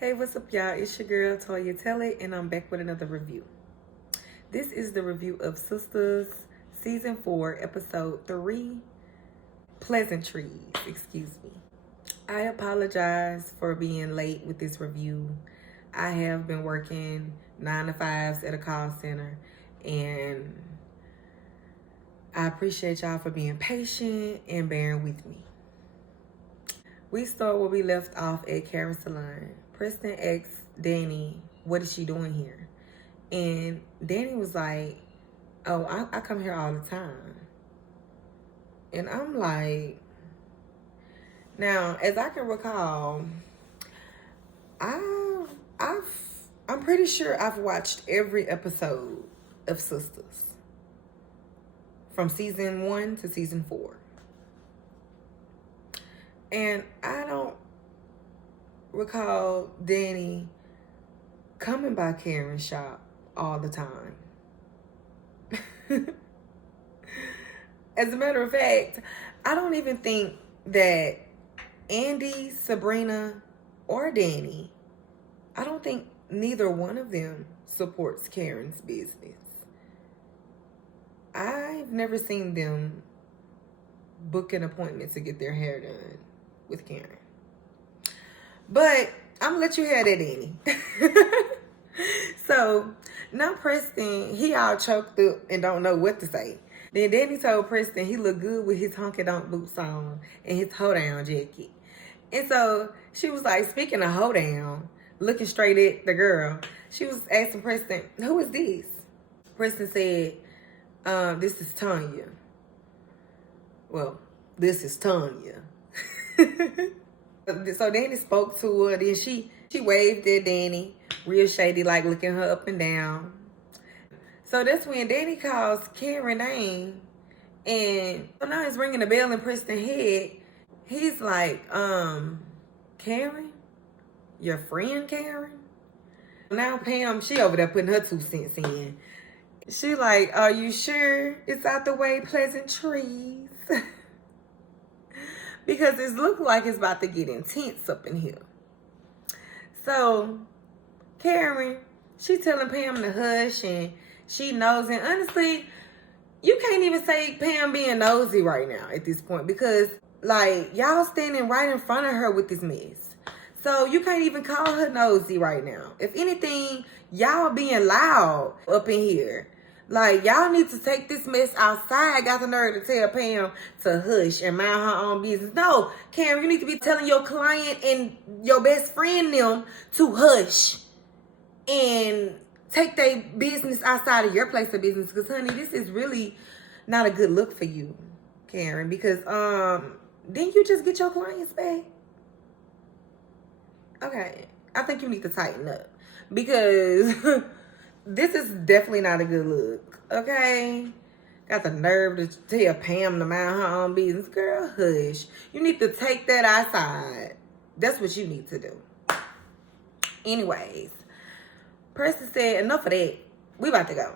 Hey, what's up, y'all? It's your girl, Toya Telly, and I'm back with another review. This is the review of Sistas, Season 4, Episode 3, Pleasantries, excuse me. I apologize for being late with this review. I have been working 9 to 5s at a call center, and I appreciate y'all for being patient and bearing with me. We start where we left off at Karen's salon. Preston asked Danny, what is she doing here? And Danny was like, oh, I come here all the time. And I'm like, now, as I can recall, I'm pretty sure I've watched every episode of Sistas from season 1 to season 4. And I don't recall Danny coming by Karen's shop all the time. As a matter of fact, I don't even think that Andy, Sabrina, or Danny, I don't think neither one of them supports Karen's business. I've never seen them book an appointment to get their hair done with Karen. But I'm gonna let you have that, Danny. So now Preston, he all choked up and don't know what to say. Then Danny told Preston he looked good with his honky-donk boots on and his hold-down jacket. And so she was like, speaking of hold-down, looking straight at the girl, she was asking Preston, who is this? Preston said, this is Tanya. Well, this is Tanya. So Danny spoke to her, then she waved at Danny, real shady, like looking her up and down. So that's when Danny calls Karen name, and so now he's ringing the bell in Preston's head. He's like, Karen? Your friend Karen? Now Pam, she over there putting her 2 cents in. She like, are you sure it's out the way, Pleasantries? Because it looks like it's about to get intense up in here. So Karen, she telling Pam to hush, and she knows. And honestly, you can't even say Pam being nosy right now at this point, because like y'all standing right in front of her with this mess. So you can't even call her nosy right now. If anything, y'all being loud up in here. Like, y'all need to take this mess outside. Got the nerve to tell Pam to hush and mind her own business. No, Karen, you need to be telling your client and your best friend them to hush and take their business outside of your place of business. Because, honey, this is really not a good look for you, Karen. Because, didn't you just get your clients back? Okay, I think you need to tighten up. Because this is definitely not a good look, okay? Got the nerve to tell Pam to mind her own business. Girl, hush. You need to take that outside. That's what you need to do. Anyways, Preston said, enough of that. We about to go.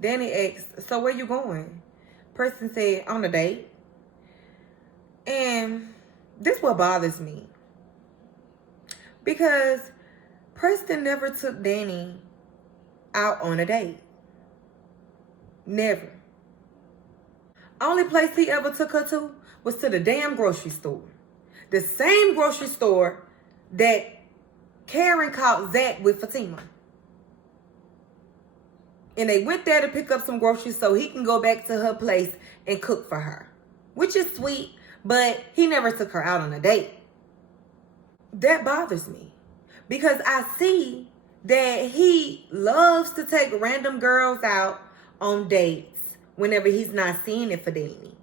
Danny asked, so where you going? Preston said, on a date. And this what bothers me. Because Preston never took Danny out on a date. Never. Only place he ever took her to was to the damn grocery store. The same grocery store that Karen caught Zach with Fatima. And they went there to pick up some groceries so he can go back to her place and cook for her. Which is sweet, but he never took her out on a date. That bothers me. Because I see that he loves to take random girls out on dates whenever he's not seeing it for Danny.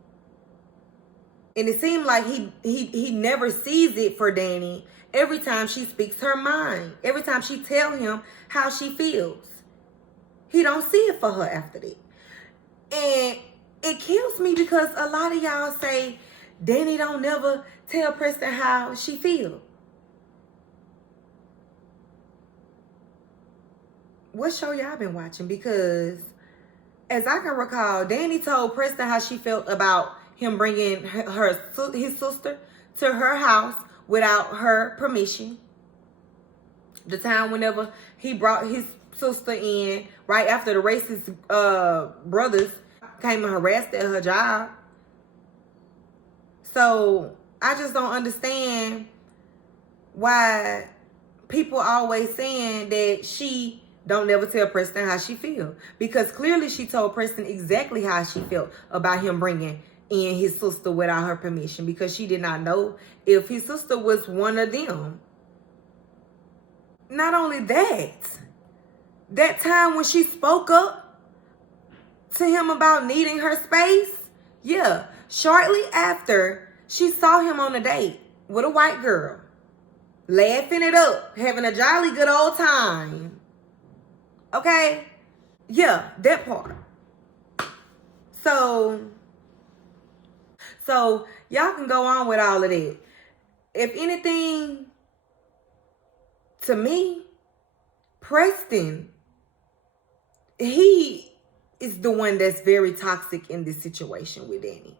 And it seemed like he never sees it for Danny every time she speaks her mind. Every time she tells him how she feels. He don't see it for her after that. And it kills me because a lot of y'all say Danny don't never tell Preston how she feels. What show y'all been watching? Because as I can recall, Danny told Preston how she felt about him bringing his sister to her house without her permission. The time whenever he brought his sister in right after the racist brothers came and harassed at her job. So I just don't understand why people always saying that she don't never tell Preston how she feel. Because clearly she told Preston exactly how she felt about him bringing in his sister without her permission. Because she did not know if his sister was one of them. Not only that, that time when she spoke up to him about needing her space, yeah, shortly after, she saw him on a date with a white girl, laughing it up, having a jolly good old time. Okay? Yeah, that part. So y'all can go on with all of that. If anything, to me, Preston, he is the one that's very toxic in this situation with Danny.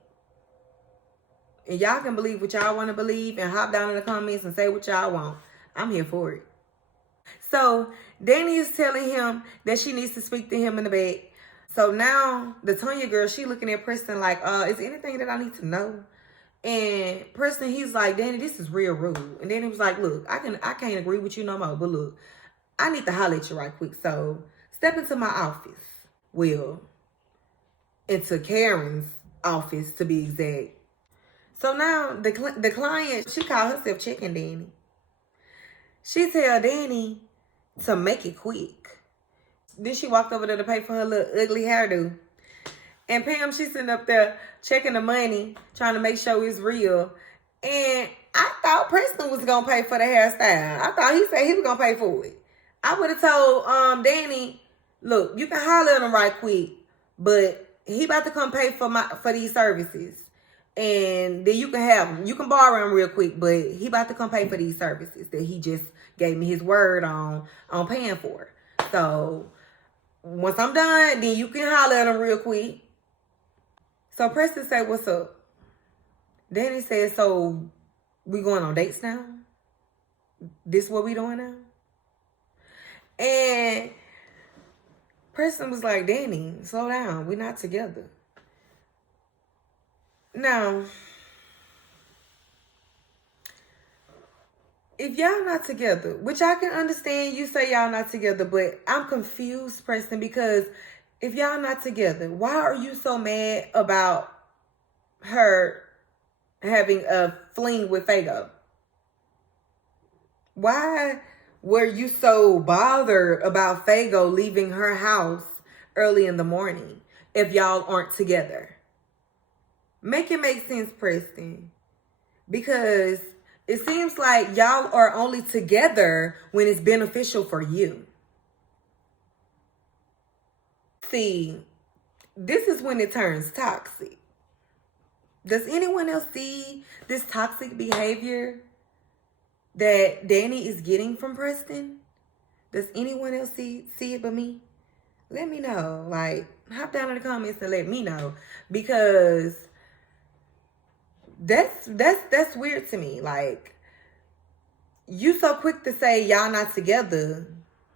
And y'all can believe what y'all want to believe and hop down in the comments and say what y'all want. I'm here for it. So Danny is telling him that she needs to speak to him in the bed. So now the Tonya girl, she looking at Preston like, is there anything that I need to know? And Preston, he's like, Danny, this is real rude. And then he was like, look, I can't agree with you no more. But look, I need to holler at you right quick. So step into my office. Well, into Karen's office to be exact. So now the client, she called herself checking Danny. She tell Danny to make it quick. Then she walked over there to pay for her little ugly hairdo. And Pam, she's sitting up there checking the money, trying to make sure it's real. And I thought Preston was going to pay for the hairstyle. I thought he said he was going to pay for it. I would have told Danny, look, you can holler at him right quick, but he about to come pay for these services. And then you can have him. You can borrow him real quick, but he about to come pay for these services that he just gave me his word on paying for. So once I'm done, then you can holler at him real quick. So Preston said, what's up? Danny said, so we going on dates now? This what we doing now? And Preston was like, Danny, slow down. We're not together. Now, if y'all not together, which I can understand you say y'all not together, but I'm confused, Preston, because if y'all not together, why are you so mad about her having a fling with Fago? Why were you so bothered about Fago leaving her house early in the morning if y'all aren't together? Make it make sense, Preston. Because it seems like y'all are only together when it's beneficial for you. See, this is when it turns toxic. Does anyone else see this toxic behavior that Danny is getting from Preston? Does anyone else see it but me? Let me know. Like, hop down in the comments and let me know. Because that's weird to me. Like, you so quick to say y'all not together,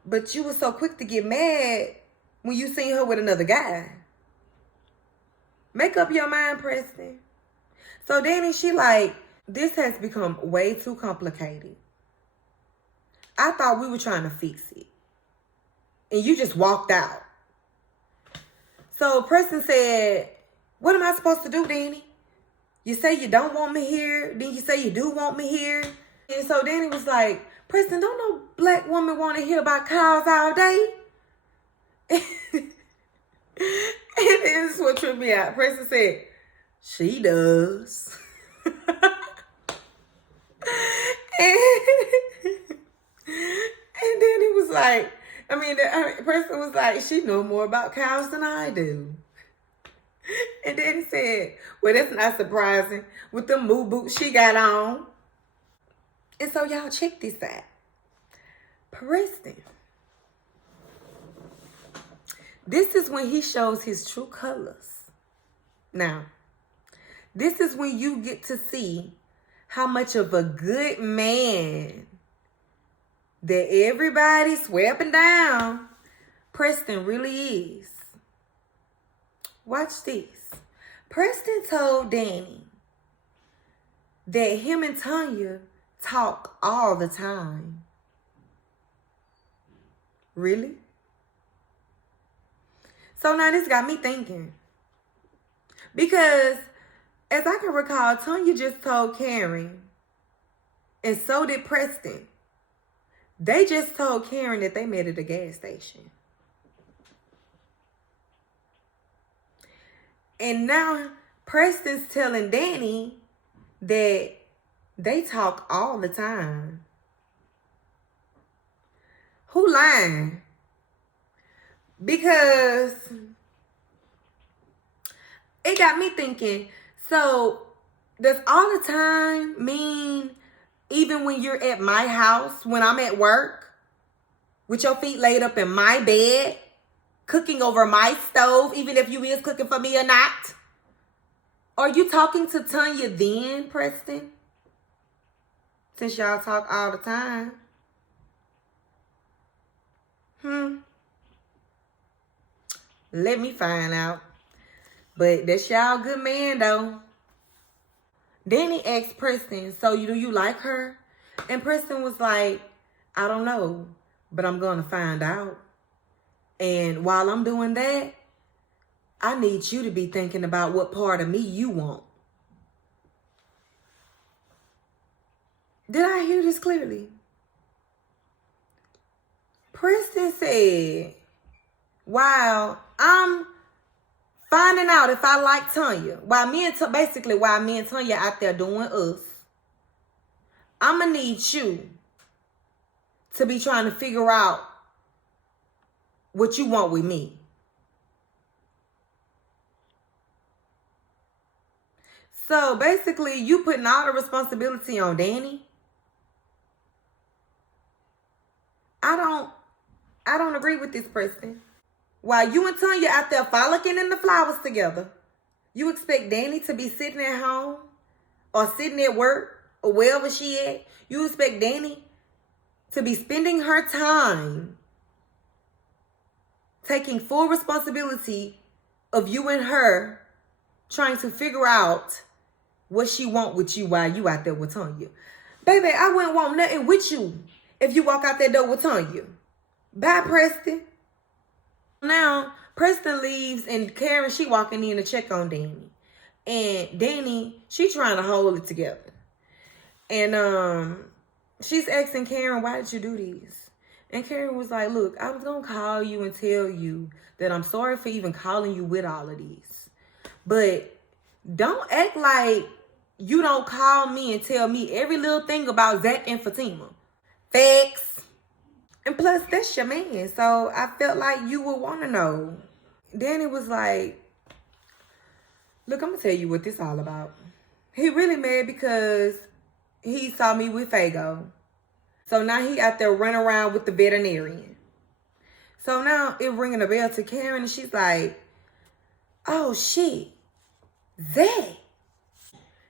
but you were so quick to get mad when you seen her with another guy. Make up your mind, Preston. So Danny, she like, this has become way too complicated. I thought we were trying to fix it. And you just walked out. So Preston said, what am I supposed to do, Danny? You say you don't want me here, then you say you do want me here. And so Danny was like, Preston, don't no black woman want to hear about cows all day? And this is what tripped me out. Preston said, she does. And then he was like, Preston was like, she know more about cows than I do. And then he said, well, that's not surprising with the moo boots she got on. And so y'all check this out. Preston. This is when he shows his true colors. Now, this is when you get to see how much of a good man that everybody swear up and down Preston really is. Watch this. Preston told Danny that him and Tanya talk all the time. Really? So now this got me thinking. Because as I can recall, Tanya just told Karen, and so did Preston. They just told Karen that they met at a gas station. And now Preston's telling Danny that they talk all the time. Who lying? Because it got me thinking, so does all the time mean even when you're at my house, when I'm at work, with your feet laid up in my bed, cooking over my stove, even if you is cooking for me or not? Are you talking to Tanya then, Preston? Since y'all talk all the time. Let me find out. But that's y'all good man, though. Danny asked Preston, so do you like her? And Preston was like, I don't know, but I'm going to find out. And while I'm doing that, I need you to be thinking about what part of me you want. Did I hear this clearly? Preston said, while I'm finding out if I like Tanya, while me and Tanya out there doing us, I'm going to need you to be trying to figure out what you want with me. So basically, you putting all the responsibility on Danny. I don't agree with this, Preston. While you and Tanya out there frolicking in the flowers together, you expect Danny to be sitting at home or sitting at work or wherever she at. You expect Danny to be spending her time taking full responsibility of you and her trying to figure out what she want with you while you out there with Tanya. Baby, I wouldn't want nothing with you if you walk out that door with Tanya. Bye, Preston. Now, Preston leaves and Karen, she walking in to check on Danny. And Danny, she trying to hold it together. And she's asking Karen, why did you do this? And Karen was like, look, I was going to call you and tell you that I'm sorry for even calling you with all of these. But don't act like you don't call me and tell me every little thing about Zach and Fatima. Facts. And plus, that's your man. So I felt like you would want to know. Danny was like, look, I'm going to tell you what this all about. He really mad because he saw me with Fago. So now he out there running around with the veterinarian. So now it ringing a bell to Karen and she's like, oh shit, Zach.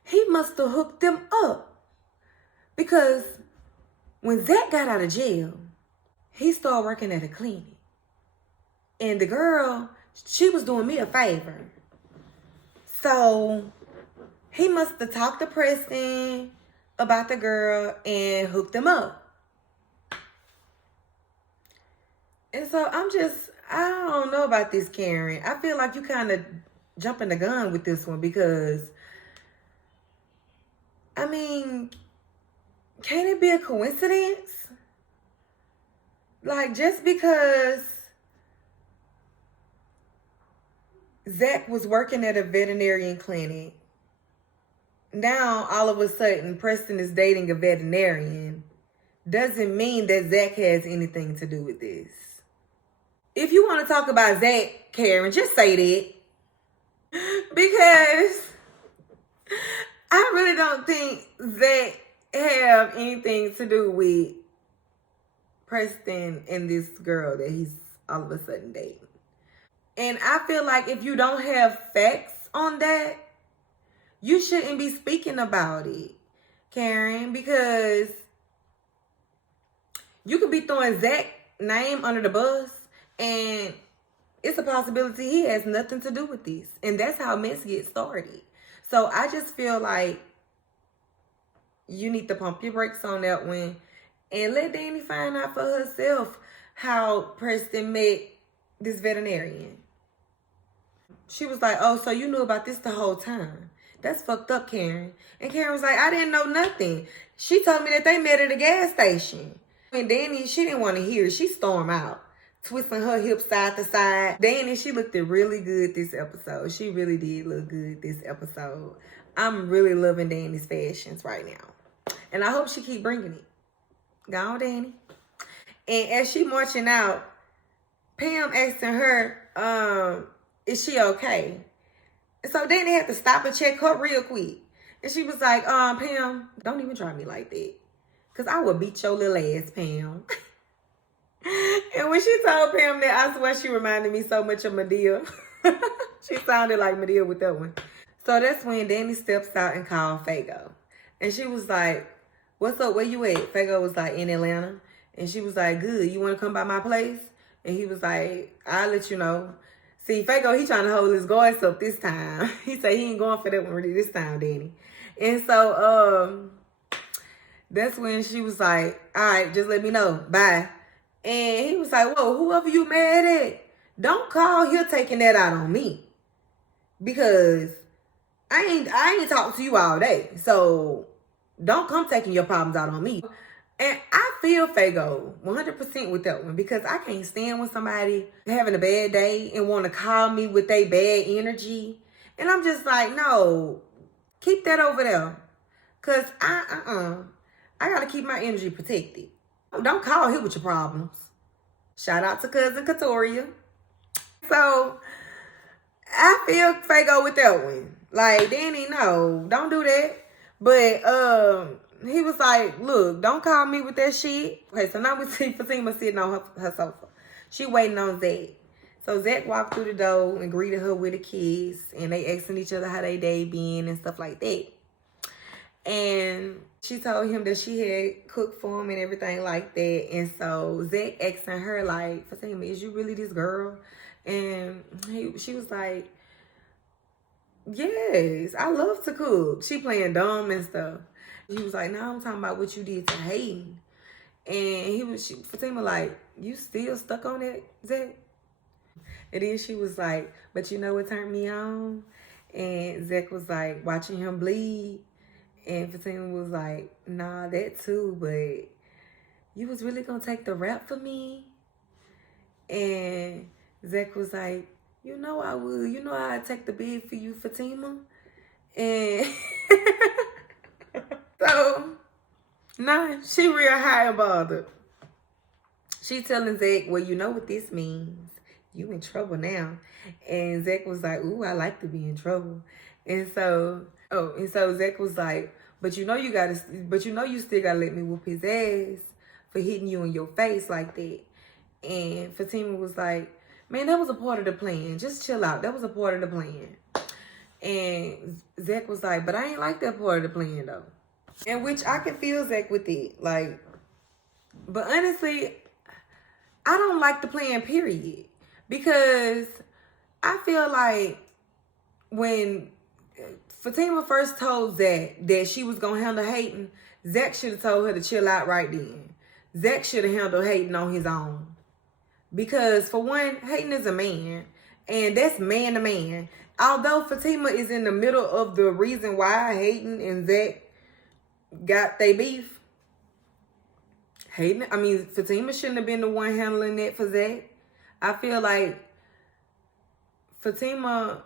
He must have hooked them up. Because when Zach got out of jail, he started working at a clinic. And the girl, she was doing me a favor. So he must have talked to Preston about the girl and hooked them up. And so I don't know about this, Karen. I feel like you kind of jumping the gun with this one because, I mean, can it be a coincidence? Like, just because Zach was working at a veterinarian clinic, now all of a sudden Preston is dating a veterinarian, doesn't mean that Zach has anything to do with this. If you want to talk about Zach, Karen, just say that. Because I really don't think Zach have anything to do with Preston and this girl that he's all of a sudden dating. And I feel like if you don't have facts on that, you shouldn't be speaking about it, Karen, because You could be throwing Zach's name under the bus, and it's a possibility he has nothing to do with this. And that's how mess gets started. So I just feel like you need to pump your brakes on that one and let Danny find out for herself how Preston met this veterinarian. She was like, oh, so you knew about this the whole time. That's fucked up, Karen. And Karen was like, I didn't know nothing. She told me that they met at a gas station. And Danny, she didn't want to hear it. She stormed out, twisting her hips side to side. Danny, she looked really good this episode. She really did look good this episode. I'm really loving Danny's fashions right now. And I hope she keep bringing it. Go on, Danny. And as she marching out, Pam asking her, is she okay? And so Danny had to stop and check her real quick. And she was like, Pam, don't even try me like that. Because I will beat your little ass, Pam. And when she told Pam that, I swear she reminded me so much of Medea. She sounded like Medea with that one. So that's when Danny steps out and called Fago. And she was like, what's up? Where you at? Fago was like, in Atlanta. And she was like, good. You want to come by my place? And he was like, I'll let you know. See, Fago, he trying to hold his guards up this time. He said he ain't going for that one really this time, Danny. And so, that's when she was like, all right, just let me know. Bye. And he was like, whoa, whoever you mad at, don't call here taking that out on me. Because I ain't talked to you all day. So don't come taking your problems out on me. And I feel Fago 100% with that one, because I can't stand when somebody having a bad day and want to call me with their bad energy. And I'm just like, no, keep that over there. Because I got to keep my energy protected. Don't call here with your problems. Shout out to cousin Katoria. So I feel Fago with that one. Like, Danny, no, don't do that. But he was like, look, don't call me with that shit. Okay, so now we see Fatima sitting on her sofa. She waiting on Zach. So Zach walked through the door and greeted her with a kiss. And they asking each other how they day been and stuff like that. And she told him that she had cooked for him and everything like that. And so Zach asking her, like, Fatima, is you really this girl? And she was like, yes, I love to cook. She playing dumb and stuff. He was like, no, I'm talking about what you did to Hayden. And Fatima like, you still stuck on that, Zach? And then she was like, but you know what turned me on? And Zach was like, watching him bleed. And Fatima was like, nah, that too, but you was really gonna take the rap for me? And Zach was like, you know I would. You know I'd take the bid for you, Fatima. And so, nah, she real high and bothered. She telling Zach, well, you know what this means. You in trouble now. And Zach was like, ooh, I like to be in trouble. And so Zach was like, but you know you still gotta let me whoop his ass for hitting you in your face like that. And Fatima was like, man, that was a part of the plan. Just chill out. That was a part of the plan. And Zach was like, but I ain't like that part of the plan though. And which I can feel Zach with it. Like, but honestly, I don't like the plan, period. Because I feel like when Fatima first told Zach that she was going to handle Hayden, Zach should have told her to chill out right then. Zach should have handled Hayden on his own. Because for one, Hayden is a man. And that's man to man. Although Fatima is in the middle of the reason why Hayden and Zach got they beef. Fatima shouldn't have been the one handling that for Zach. I feel like Fatima,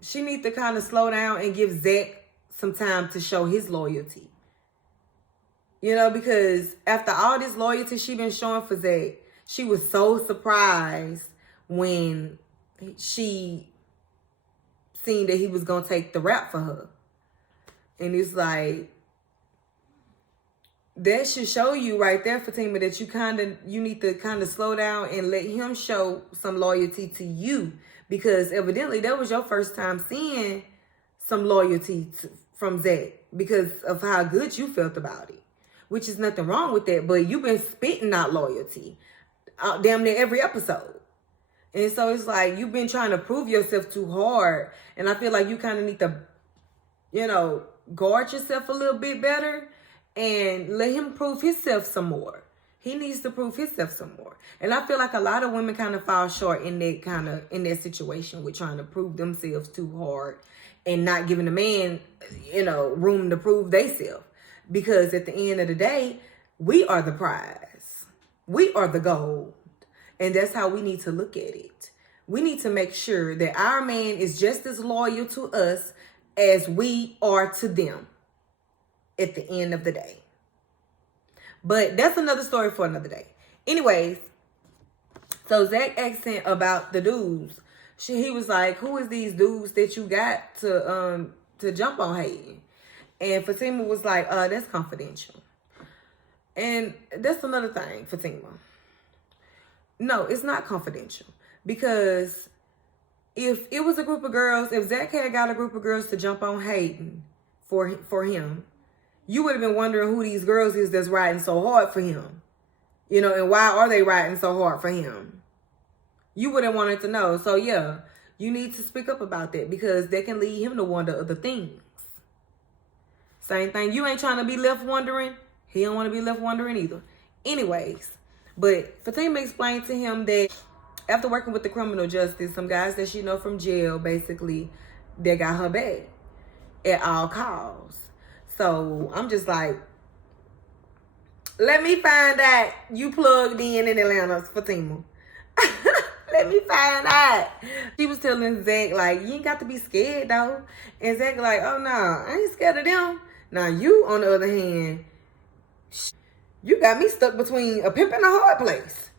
she needs to kind of slow down and give Zach some time to show his loyalty. You know, because after all this loyalty she been showing for Zach, she was so surprised when she seen that he was going to take the rap for her. And it's like, that should show you right there, Fatima, that you need to kind of slow down and let him show some loyalty to you. Because evidently that was your first time seeing some loyalty from Zach because of how good you felt about it. which is nothing wrong with that. But you've been spitting out loyalty damn near every episode. And so it's like you've been trying to prove yourself too hard. And I feel like you kind of need to, you know, guard yourself a little bit better and let him prove himself some more. He needs to prove himself some more. And I feel like a lot of women kind of fall short in that situation with trying to prove themselves too hard and not giving the man, you know, room to prove themselves. Because at the end of the day, we are the prize. We are the gold. And that's how we need to look at it. We need to make sure that our man is just as loyal to us as we are to them at the end of the day. But that's another story for another day. Anyways, so Zach asked him about the dudes. He was like, who is these dudes that you got to jump on Hayden? And Fatima was like, that's confidential. And that's another thing, Fatima. No, it's not confidential. Because if it was a group of girls, if Zach had got a group of girls to jump on Hayden for him, you would have been wondering who these girls is that's riding so hard for him. You know, and why are they riding so hard for him? You would have wanted to know. So, yeah, you need to speak up about that because that can lead him to wonder other things. Same thing. You ain't trying to be left wondering. He don't want to be left wondering either. Anyways, but Fatima explained to him that after working with the criminal justice, some guys that she know from jail, basically, they got her back at all costs. So I'm just like, let me find out you plugged in Atlanta, Fatima. Let me find out. She was telling Zach, like, you ain't got to be scared, though. And Zach like, oh, no, I ain't scared of them. Now, you, on the other hand, you got me stuck between a pimp and a hard place.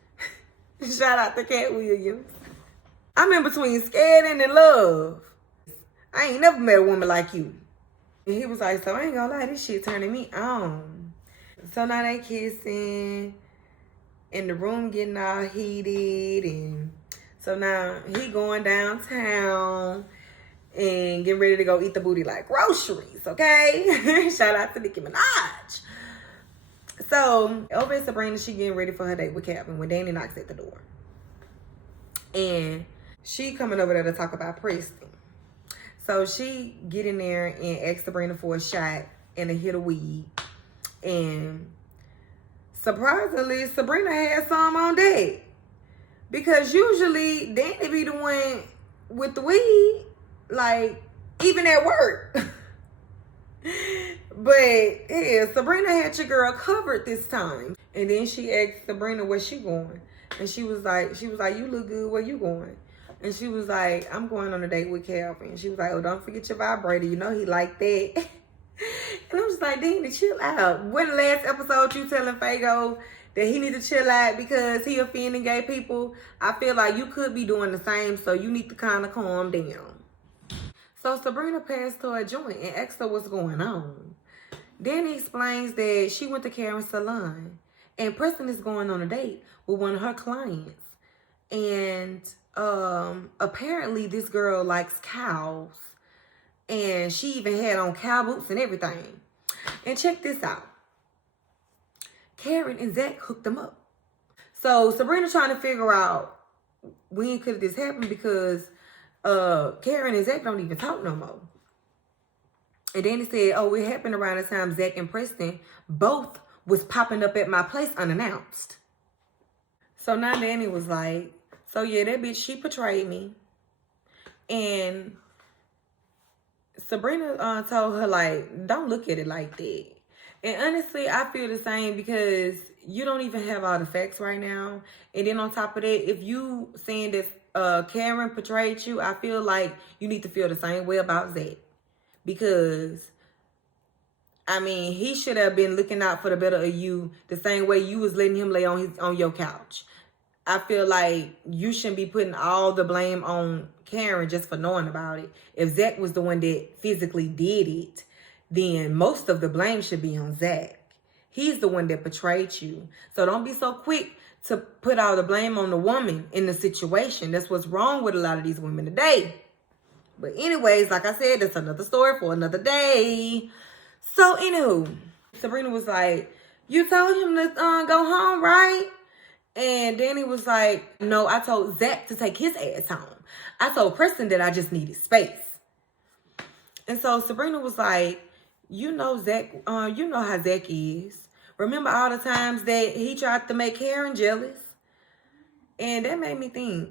Shout out to Cat Williams. I'm in between scared and in love. I ain't never met a woman like you. And he was like, so I ain't gonna lie, this shit turning me on. So now they kissing, and the room getting all heated, and so now he going downtown and getting ready to go eat the booty like groceries, okay? Shout out to Nicki Minaj. So over at Sabrina, she getting ready for her date with Calvin when Danny knocks at the door. And she coming over there to talk about Preston. So she get in there and ask Sabrina for a shot and a hit of weed. And surprisingly, Sabrina had some on deck. Because usually, Danny be the one with the weed. Like, even at work. But, yeah, Sabrina had your girl covered this time. And then she asked Sabrina where she going. And she was like, you look good, where you going? And she was like, I'm going on a date with Calvin. And she was like, oh, don't forget your vibrator. You know he like that. And I was like, Danny, chill out. When the last episode you telling Fago that he need to chill out because he offending gay people? I feel like you could be doing the same, so you need to kind of calm down. So Sabrina passed her a joint and asked her what's going on. Danny explains that she went to Karen's salon and Preston is going on a date with one of her clients. And apparently this girl likes cows. And she even had on cow boots and everything. And check this out. Karen and Zach hooked them up. So Sabrina trying to figure out when could this happen because Karen and Zach don't even talk no more. And Danny said, oh, it happened around the time Zach and Preston both was popping up at my place unannounced. So now Danny was like, so yeah, that bitch, she betrayed me. And Sabrina told her, like, don't look at it like that. And honestly, I feel the same because you don't even have all the facts right now. And then on top of that, if you saying that Karen betrayed you, I feel like you need to feel the same way about Zach. Because, I mean, he should have been looking out for the better of you the same way you was letting him lay on your couch. I feel like you shouldn't be putting all the blame on Karen just for knowing about it. If Zach was the one that physically did it, then most of the blame should be on Zach. He's the one that betrayed you. So don't be so quick to put all the blame on the woman in the situation. That's what's wrong with a lot of these women today. But anyways, like I said, that's another story for another day. So anywho, Sabrina was like, You told him to go home, right? And Danny was like, no, I told Zach to take his ass home. I told Preston that I just needed space. And so Sabrina was like, you know Zach, you know how Zach is. Remember all the times that he tried to make Karen jealous? And that made me think,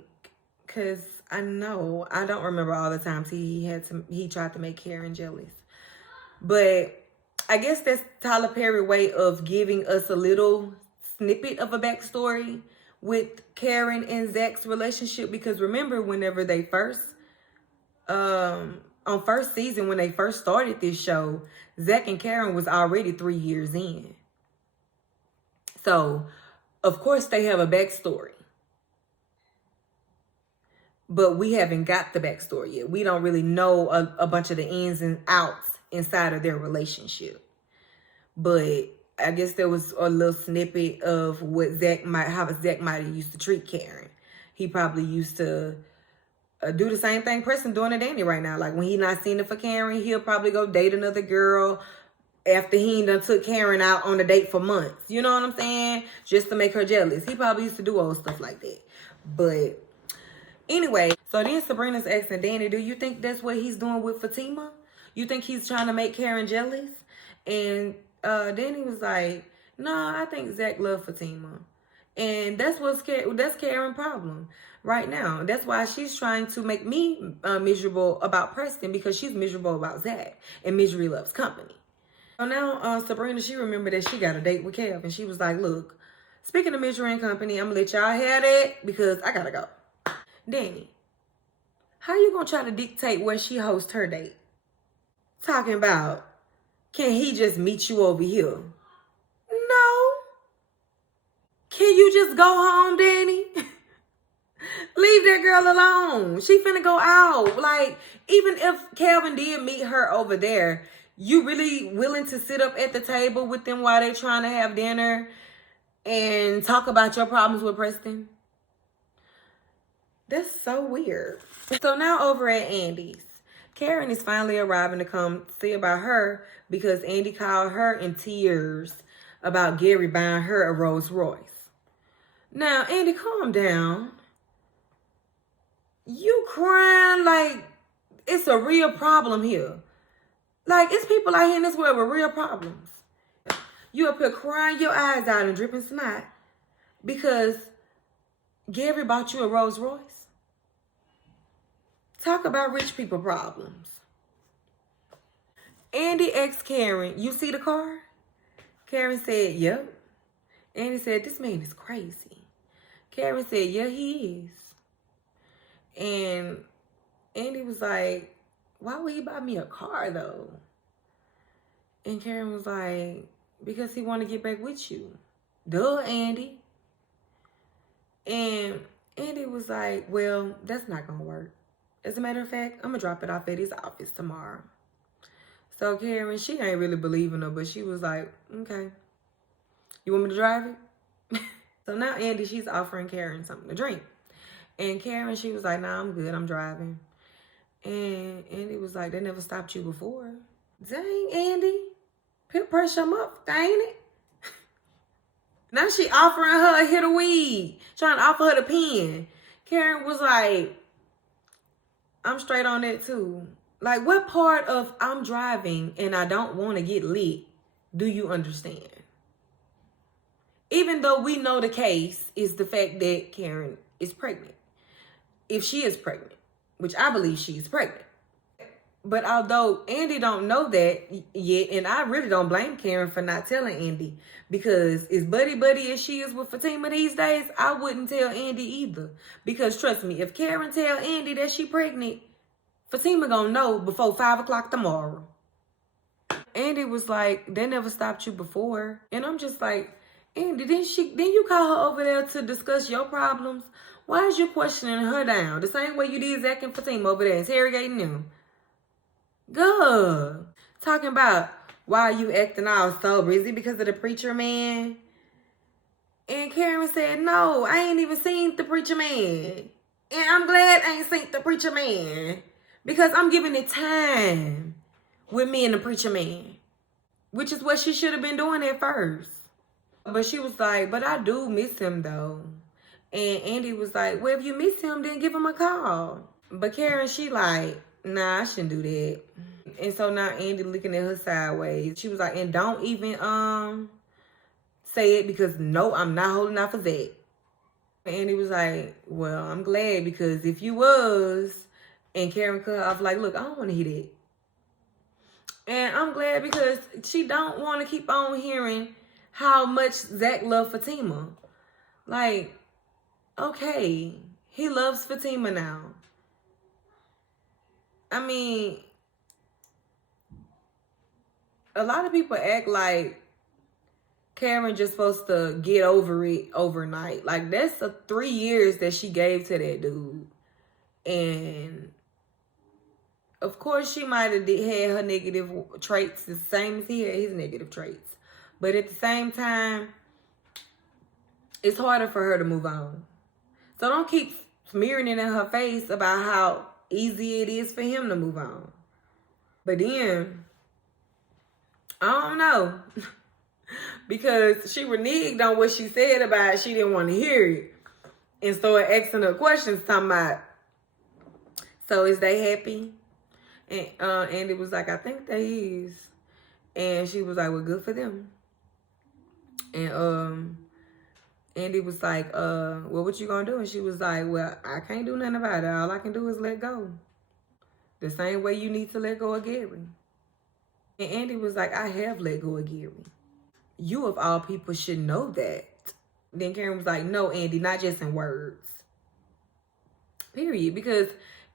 because I know, I don't remember all the times he tried to make Karen jealous. But I guess that's Tyler Perry's way of giving us a little snippet of a backstory with Karen and Zach's relationship. Because remember, whenever they first, on first season, when they first started this show, Zach and Karen was already 3 years in. So, of course, they have a backstory. But we haven't got the backstory yet. We don't really know a bunch of the ins and outs inside of their relationship. But I guess there was a little snippet of what how Zach might have used to treat Karen. He probably used to do the same thing Preston doing to Danny right now. Like when he not seen it for Karen, he'll probably go date another girl after he done took Karen out on a date for months. You know what I'm saying? Just to make her jealous. He probably used to do old stuff like that. But anyway, so then Sabrina's asking Danny, do you think that's what he's doing with Fatima? You think he's trying to make Karen jealous? And Danny was like, no, I think Zach loves Fatima. And that's Karen's problem right now. That's why she's trying to make me miserable about Preston, because she's miserable about Zach. And misery loves company. So now Sabrina, she remembered that she got a date with Kev. And she was like, look, speaking of misery and company, I'm going to let y'all have that because I got to go. Danny, how you going to try to dictate where she hosts her date? Talking about, can he just meet you over here? No. Can you just go home, Danny? Leave that girl alone. She finna go out. Like, even if Calvin did meet her over there, you really willing to sit up at the table with them while they trying to have dinner and talk about your problems with Preston? That's so weird. So now over at Andy's, Karen is finally arriving to come see about her because Andy called her in tears about Gary buying her a Rolls Royce. Now, Andy, calm down. You crying like it's a real problem here. Like, it's people out here in this world with real problems. You up here crying your eyes out and dripping snot because Gary bought you a Rolls Royce. Talk about rich people problems. Andy asked Karen, you see the car? Karen said, yep. Andy said, this man is crazy. Karen said, yeah, he is. And Andy was like, why would he buy me a car, though? And Karen was like, because he want to get back with you. Duh, Andy. And Andy was like, well, that's not going to work. As a matter of fact, I'm going to drop it off at his office tomorrow. So Karen, she ain't really believing her, but she was like, okay. You want me to drive it? So now Andy, she's offering Karen something to drink. And Karen, she was like, nah, I'm good. I'm driving. And Andy was like, they never stopped you before. Dang, Andy. Peer pressure him up, ain't it? Now she offering her a hit of weed. Trying to offer her the pen. Karen was like, I'm straight on that too. Like, what part of I'm driving and I don't want to get lit do you understand? Even though we know the case is the fact that Karen is pregnant. If she is pregnant, which I believe she's pregnant. But although Andy don't know that yet, and I really don't blame Karen for not telling Andy, because as buddy as she is with Fatima these days, I wouldn't tell Andy either. Because trust me, if Karen tell Andy that she pregnant, Fatima gonna know before 5 o'clock tomorrow. Andy was like, they never stopped you before. And I'm just like, Andy, didn't you call her over there to discuss your problems? Why is you questioning her down? The same way you did Zach and Fatima over there, interrogating them. Good. Talking about why you acting all sober. Is it because of the preacher man? And Karen said, no, I ain't even seen the preacher man. And I'm glad I ain't seen the preacher man. Because I'm giving it time with me and the preacher man. Which is what she should have been doing at first. But she was like, but I do miss him though. And Andy was like, well, if you miss him, then give him a call. But Karen, she like, nah, I shouldn't do that. And so now Andy looking at her sideways. She was like, and don't even say it, because no, I'm not holding out for that. And Andy was like, well, I'm glad, because if you was, and Karen cut off like, look, I don't want to hear that. And I'm glad, because she don't want to keep on hearing how much Zach loved Fatima. Like, okay, he loves Fatima now. I mean, a lot of people act like Karen just supposed to get over it overnight. Like, that's the 3 years that she gave to that dude. And of course, she might have had her negative traits the same as he had his negative traits. But at the same time, it's harder for her to move on. So don't keep smearing it in her face about how easy it is for him to move on. But then, I don't know. Because she reneged on what she said about it. She didn't want to hear it. And started asking her questions, talking about, so is they happy? And Andy was like, I think they is. And she was like, well, good for them. And Andy was like, well, what you gonna do? And she was like, well, I can't do nothing about it. All I can do is let go. The same way you need to let go of Gary. And Andy was like, I have let go of Gary. You, of all people, should know that. Then Karen was like, no, Andy, not just in words. Period. Because,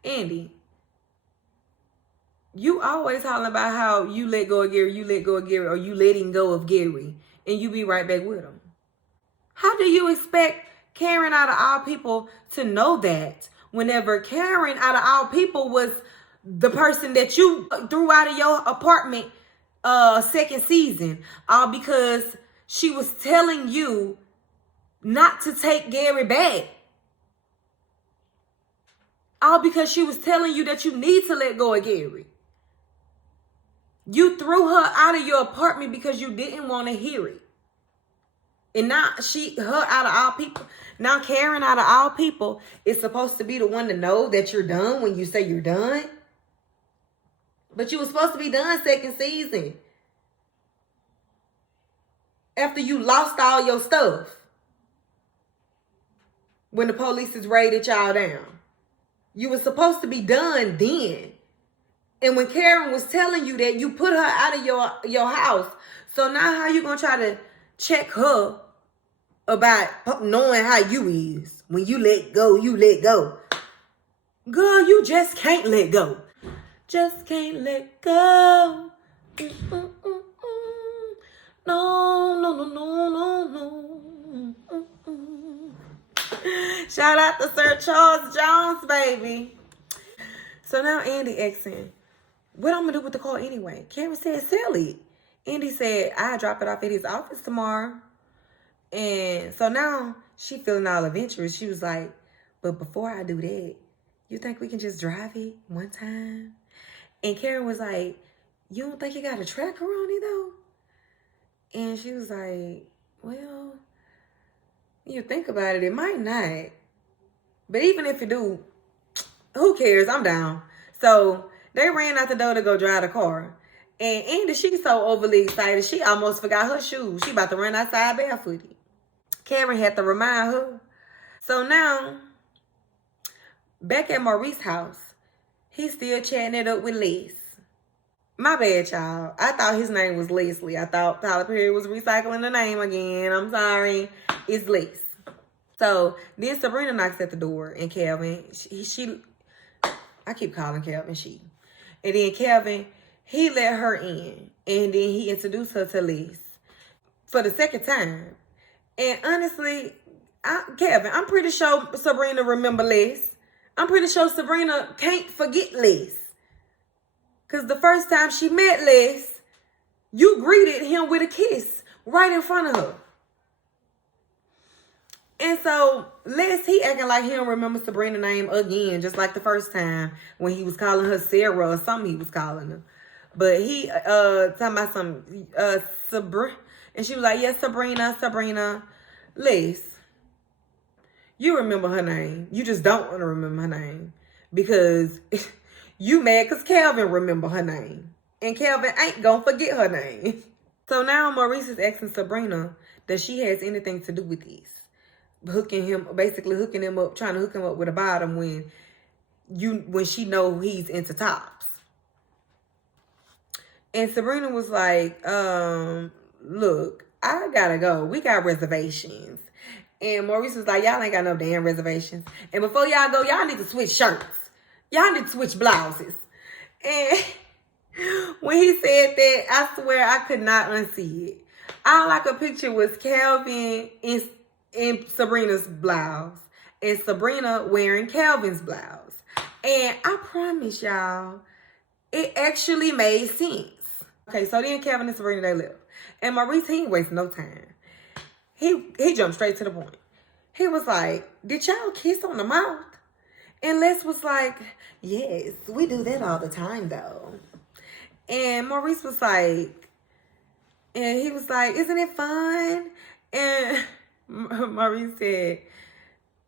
Andy, you always hollering about how you let go of Gary, you let go of Gary, or you letting go of Gary, and you be right back with him. How do you expect Karen, out of all people, to know that whenever Karen, out of all people, was the person that you threw out of your apartment second season, all because she was telling you not to take Gary back. All because she was telling you that you need to let go of Gary. You threw her out of your apartment because you didn't want to hear it. And now her out of all people, now Karen out of all people is supposed to be the one to know that you're done when you say you're done. But you were supposed to be done second season. After you lost all your stuff. When the police raided y'all down. You were supposed to be done then. And when Karen was telling you that, you put her out of your house. So now how you going to try to check her about knowing how you is? When you let go, you let go. Girl, you just can't let go. Just can't let go. No, no, no, no, no, no. Shout out to Sir Charles Jones, baby. So now Andy asking, what I'm going to do with the car anyway? Karen said, sell it. Andy said, I'll drop it off at his office tomorrow. And so now she feeling all adventurous. She was like, but before I do that, you think we can just drive it one time? And Karen was like, you don't think you got a tracker on it though? And she was like, well, you think about it, it might not. But even if it do, who cares? I'm down. So they ran out the door to go drive the car. And Andy, she's so overly excited, she almost forgot her shoes. She about to run outside barefooted. Karen had to remind her. So now, back at Maurice's house, he's still chatting it up with Les. My bad, y'all. I thought his name was Leslie. I thought Tyler Perry was recycling the name again. I'm sorry. It's Les. So then Sabrina knocks at the door, and Calvin, I keep calling Calvin she. And then Calvin, he let her in, and then he introduced her to Les for the second time. And honestly, Calvin, I'm pretty sure Sabrina remember Les. I'm pretty sure Sabrina can't forget Les. Because the first time she met Les, you greeted him with a kiss right in front of her. And so Les, he acting like he don't remember Sabrina's name again, just like the first time when he was calling her Sarah or something he was calling her. But he talking about some And she was like, yes, Sabrina. Liz, you remember her name. You just don't want to remember her name. Because you mad because Calvin remember her name. And Calvin ain't gonna forget her name. So now Maurice is asking Sabrina that she has anything to do with this. Basically hooking him up, trying to hook him up with a bottom when she know he's into tops. And Sabrina was like, look, I gotta go. We got reservations. And Maurice was like, y'all ain't got no damn reservations. And before y'all go, y'all need to switch shirts. Y'all need to switch blouses. And when he said that, I swear I could not unsee it. All I could picture was Calvin in Sabrina's blouse and Sabrina wearing Calvin's blouse. And I promise y'all, it actually made sense. Okay, so then Calvin and Sabrina, they left. And Maurice, he ain't waste no time. He jumped straight to the point. He was like, did y'all kiss on the mouth? And Les was like, yes, we do that all the time though. And Maurice was like, and he was like, isn't it fun? And Maurice said,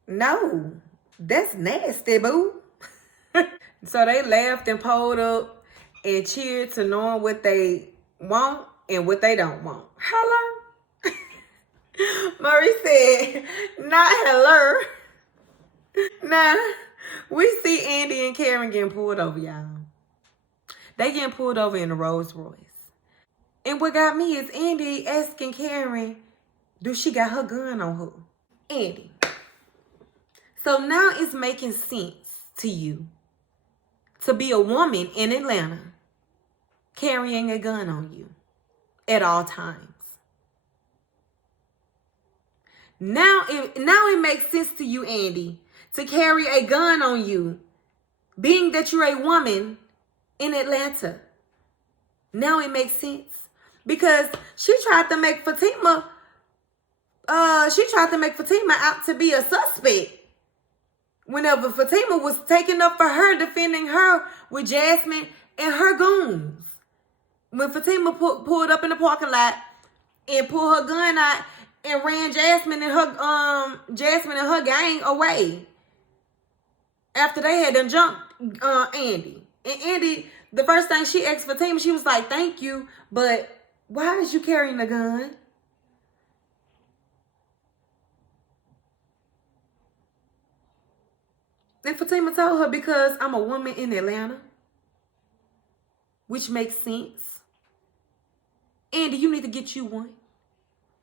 no, that's nasty, boo. So they laughed and pulled up and cheered to knowing what they want and what they don't want. Hello? Maurice said, not hello. Nah, we see Andy and Karen getting pulled over, y'all. They getting pulled over in a Rolls Royce. And what got me is Andy asking Karen, do she got her gun on her? Andy. So now it's making sense to you to be a woman in Atlanta carrying a gun on you at all times. Now it makes sense to you, Andy, to carry a gun on you, being that you're a woman in Atlanta. Now it makes sense. Because she tried to make Fatima out to be a suspect. Whenever Fatima was taking up for her, defending her with Jasmine and her goons. When Fatima pulled up in the parking lot and pulled her gun out and ran Jasmine and her gang away. After they had done jumped Andy. And Andy, the first thing she asked Fatima, she was like, thank you, but why is you carrying a gun? And Fatima told her, because I'm a woman in Atlanta. Which makes sense. Andy, you need to get you one.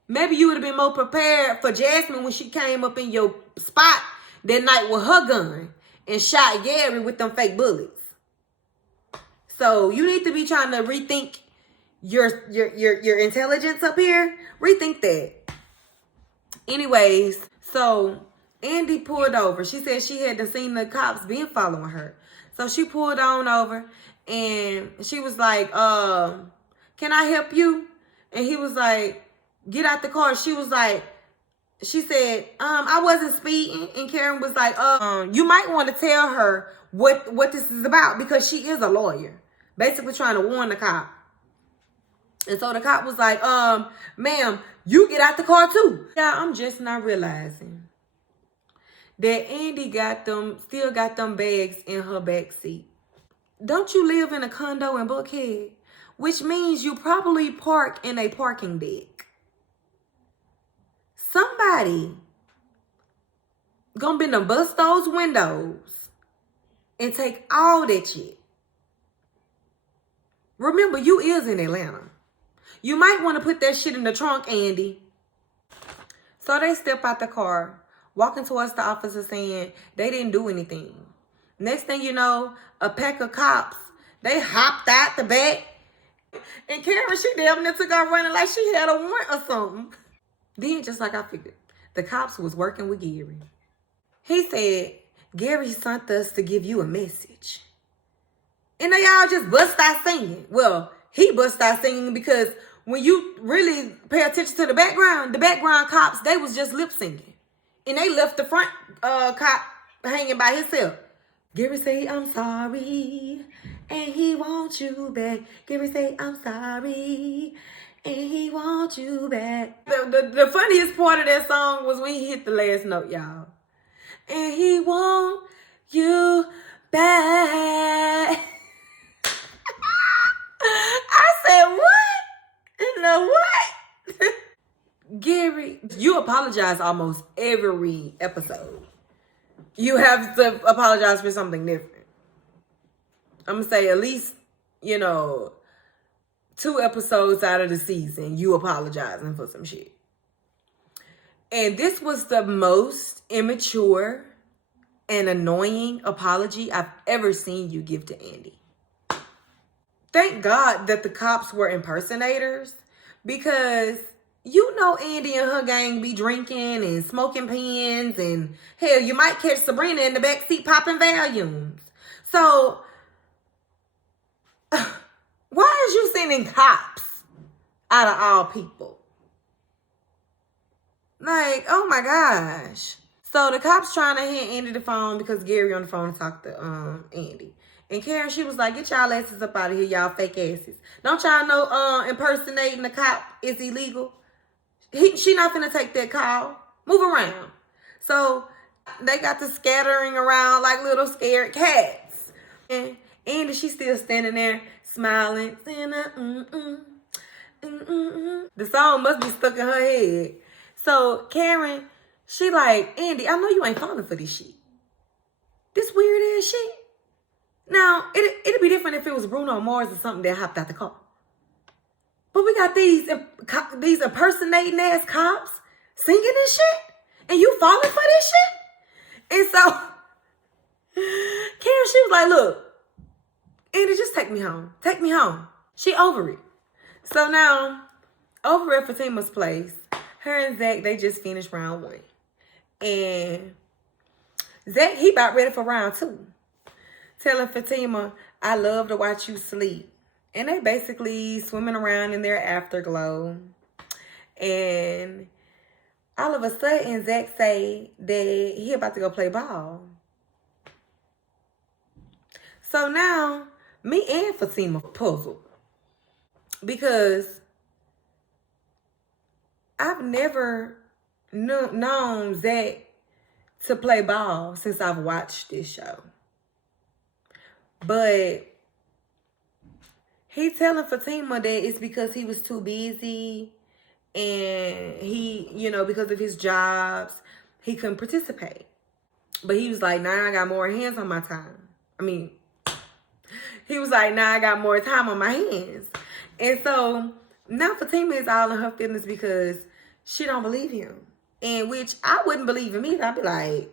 Maybe you would have been more prepared for Jasmine when she came up in your spot that night with her gun and shot Gary with them fake bullets. So you need to be trying to rethink your intelligence up here. Rethink that. Anyways, so Andy pulled over. She said she had seen the cops being following her. So she pulled on over and she was like, can I help you? And he was like, get out the car. She said, I wasn't speeding. And Karen was like, you might want to tell her what this is about because she is a lawyer. Basically trying to warn the cop. And so the cop was like, ma'am, you get out the car too. Yeah, I'm just not realizing that Andy still got them bags in her back seat. Don't you live in a condo in Buckhead? Which means you probably park in a parking deck. Somebody gonna be to bust those windows and take all that shit. Remember, you is in Atlanta. You might want to put that shit in the trunk, Andy. So they step out the car, walking towards the officer saying they didn't do anything. Next thing you know, a pack of cops, they hopped out the back. And Karen, she damn near took off running like she had a warrant or something. Then, just like I figured, the cops was working with Gary. He said, Gary sent us to give you a message. And they all just bust out singing. Well, he bust out singing because when you really pay attention to the background cops, they was just lip singing. And they left the front cop hanging by himself. Gary say, I'm sorry, and he wants you back. Gary say, I'm sorry, and he wants you back. The funniest part of that song was when he hit the last note, y'all. And he want you back. I said, what? In the what? Gary, you apologize almost every episode. You have to apologize for something different. I'm going to say at least, 2 episodes out of the season, you apologizing for some shit. And this was the most immature and annoying apology I've ever seen you give to Andy. Thank God that the cops were impersonators, because Andy and her gang be drinking and smoking pens, and hell, you might catch Sabrina in the backseat popping volumes. So, why is you sending cops out of all people? Like, oh my gosh. So the cops trying to hand Andy the phone because Gary on the phone to talk to Andy. And Karen, she was like, get y'all asses up out of here, y'all fake asses. Don't y'all know impersonating the cop is illegal? She not finna take that call. Move around. So they got to scattering around like little scared cats. And Andy, she's still standing there smiling. The song must be stuck in her head. So Karen, she like, Andy, I know you ain't falling for this shit. This weird ass shit. Now, it'd be different if it was Bruno Mars or something that hopped out the car. But we got these impersonating ass cops singing this shit, and you falling for this shit? And so, Karen, she was like, look, Andy, just take me home. Take me home. She over it. So now, over at Fatima's place, her and Zach, they just finished round 1. And Zach, he about ready for round 2. Telling Fatima, I love to watch you sleep. And they basically swimming around in their afterglow. And all of a sudden, Zach say that he about to go play ball. So now, me and Fatima puzzled. Because I've never known Zach to play ball since I've watched this show. But he telling Fatima that it's because he was too busy and he, because of his jobs, he couldn't participate. But he was like, nah, I got more hands on my time. He was like, nah, I got more time on my hands. And so now Fatima is all in her feelings because she don't believe him. And which I wouldn't believe him either. I'd be like,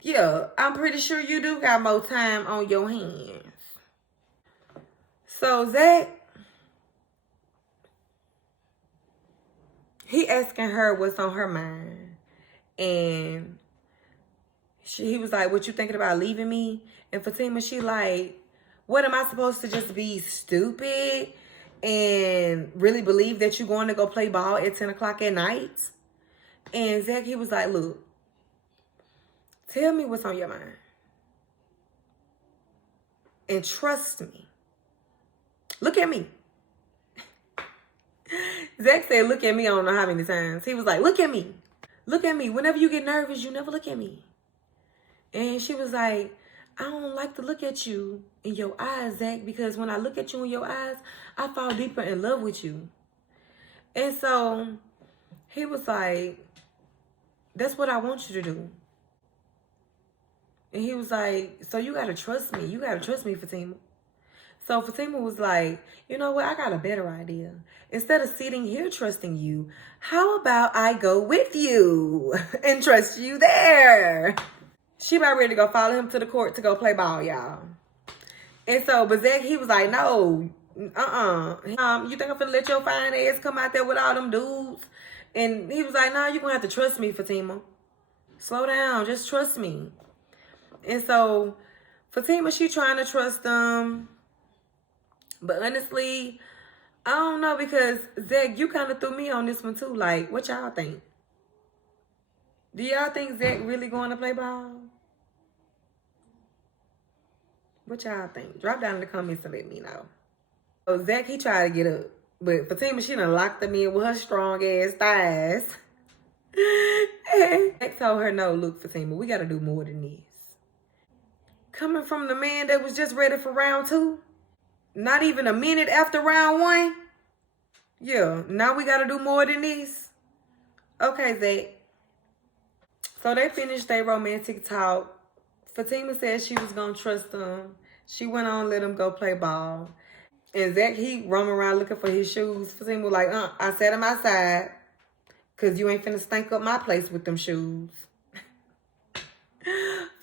yeah, I'm pretty sure you do got more time on your hands. So Zach, he asking her what's on her mind. And he was like, what you thinking about leaving me? And Fatima, she like, what, am I supposed to just be stupid and really believe that you're going to go play ball at 10 o'clock at night? And Zach, he was like, look, tell me what's on your mind. And trust me. Look at me. Zach said, look at me, I don't know how many times. He was like, look at me. Look at me. Whenever you get nervous, you never look at me. And she was like, I don't like to look at you in your eyes, Zach, because when I look at you in your eyes, I fall deeper in love with you. And so he was like, that's what I want you to do. And he was like, so you got to trust me. You got to trust me, Fatima. So Fatima was like, you know what? I got a better idea. Instead of sitting here trusting you, how about I go with you and trust you there? She about ready to go follow him to the court to go play ball, y'all. And so, but Zach, he was like, no, you think I'm finna let your fine ass come out there with all them dudes? And he was like, no, you're gonna have to trust me, Fatima. Slow down, just trust me. And so, Fatima, she trying to trust them. But honestly, I don't know, because Zach, you kind of threw me on this one too. Like, what y'all think? Do y'all think Zach really going to play ball? What y'all think? Drop down in the comments and let me know. So Zach, he tried to get up. But Fatima, she done locked them in with her strong ass thighs. And I told her, no, look, Fatima, we got to do more than this. Coming from the man that was just ready for round 2, not even a minute after round 1. Yeah, now we got to do more than this. Okay, Zach. So they finished their romantic talk. Fatima said she was going to trust him. She went on and let him go play ball. And Zach, he roaming around looking for his shoes. Fatima was like, I set him outside. Because you ain't finna stink up my place with them shoes.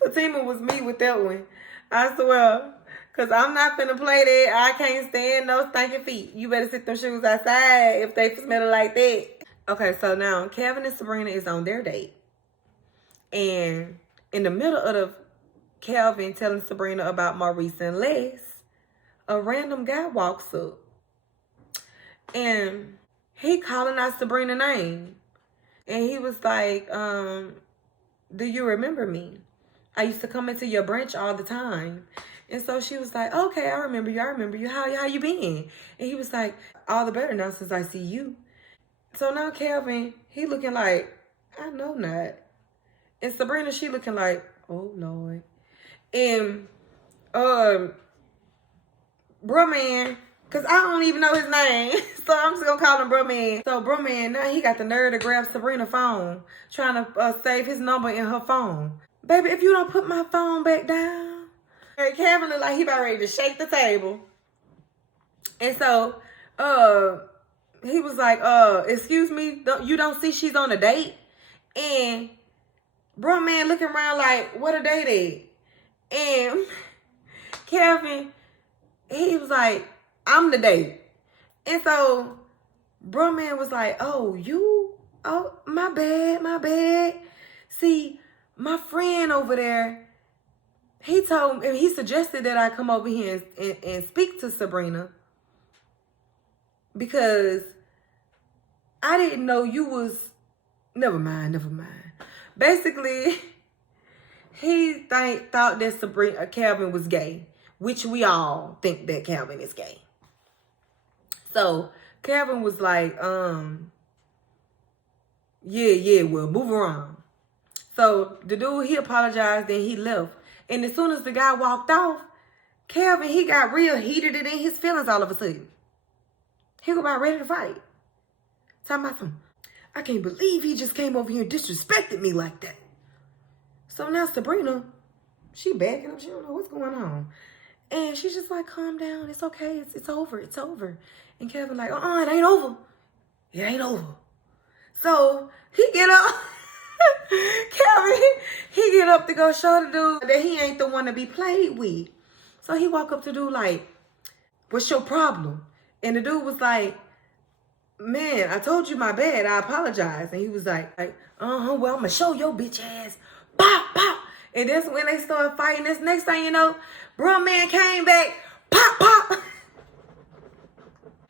Fatima was me with that one. I swear. Because I'm not finna play that. I can't stand no stinking feet. You better sit them shoes outside if they smell like that. Okay, so now Kevin and Sabrina is on their date. And in the middle of Calvin telling Sabrina about Maurice and Les, a random guy walks up. And he calling out Sabrina's name. And he was like, do you remember me? I used to come into your branch all the time. And so she was like, okay, I remember you. How you been? And he was like, all the better now since I see you. So now Calvin, he looking like, I know not. And Sabrina, she looking like, oh, Lord. And, bruh man, because I don't even know his name. So I'm just going to call him bruh man. So bruh man, now he got the nerve to grab Sabrina's phone, trying to save his number in her phone. Baby, if you don't put my phone back down. Kevin looked like he about ready to shake the table. And so, he was like, excuse me, you don't see she's on a date? And bruh man looking around like, what a date at? And Kevin, he was like, I'm the date. And so bruh man was like, oh, my bad. See, my friend over there, he suggested that I come over here and speak to Sabrina because I didn't know you was, never mind. Basically, he thought that Calvin was gay, which we all think that Calvin is gay. So Calvin was like, yeah, well, move around. So the dude, he apologized, then he left. And as soon as the guy walked off, Calvin, he got real heated and in his feelings all of a sudden. He was about ready to fight. Talking about some, I can't believe he just came over here and disrespected me like that. So now Sabrina, she backing up. She don't know what's going on. And she's just like, calm down. It's okay. It's over. And Kevin like, it ain't over. It ain't over. So he get up. Kevin, he get up to go show the dude that he ain't the one to be played with. So he walk up to the dude like, what's your problem? And the dude was like, man, I told you my bad. I apologize. And he was like, well, I'm going to show your bitch ass. Pop, pop. And that's when they started fighting. This next thing you know, bruh man came back. Pop, pop.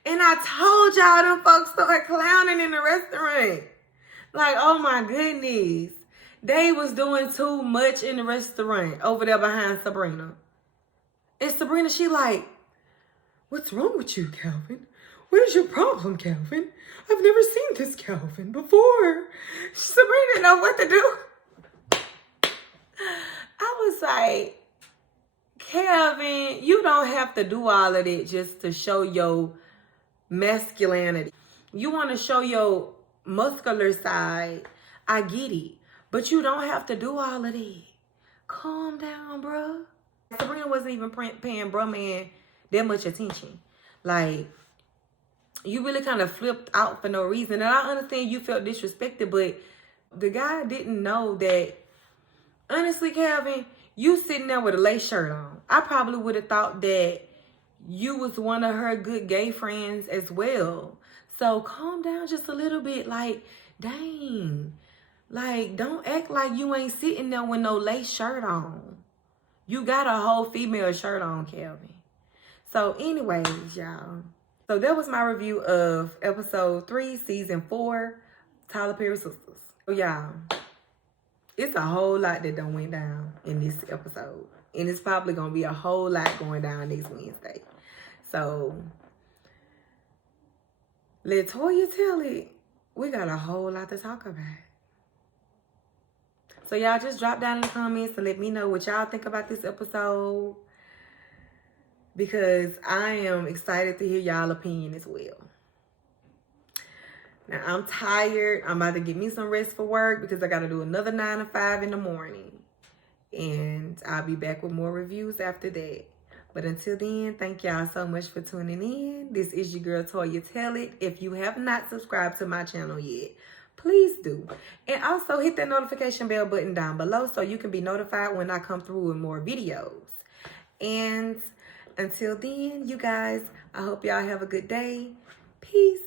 And I told y'all them folks started clowning in the restaurant. Like, oh my goodness. They was doing too much in the restaurant over there behind Sabrina. And Sabrina, she like, what's wrong with you, Calvin? What is your problem, Calvin? I've never seen this Calvin before. Sabrina didn't know what to do. I was like, Calvin, you don't have to do all of it just to show your masculinity. You want to show your muscular side. I get it. But you don't have to do all of that. Calm down, bro. Sabrina wasn't even paying bruh man that much attention. Like, you really kind of flipped out for no reason. And I understand you felt disrespected, but the guy didn't know that. Honestly, Calvin, you sitting there with a lace shirt on. I probably would have thought that you was one of her good gay friends as well. So calm down just a little bit. Like, dang. Like, don't act like you ain't sitting there with no lace shirt on. You got a whole female shirt on, Calvin. So anyways, y'all. So that was my review of episode 3, season 4, Tyler Perry Sistas. So y'all, it's a whole lot that done went down in this episode. And it's probably going to be a whole lot going down next Wednesday. So Let Toya tell it. We got a whole lot to talk about. So y'all just drop down in the comments and let me know what y'all think about this episode, because I am excited to hear y'all opinion as well. Now, I'm tired. I'm about to get me some rest for work because I got to do another 9 to 5 in the morning. And I'll be back with more reviews after that. But until then, thank y'all so much for tuning in. This is your girl, Toya Tell It. If you have not subscribed to my channel yet, please do. And also hit that notification bell button down below so you can be notified when I come through with more videos. And until then, you guys, I hope y'all have a good day. Peace.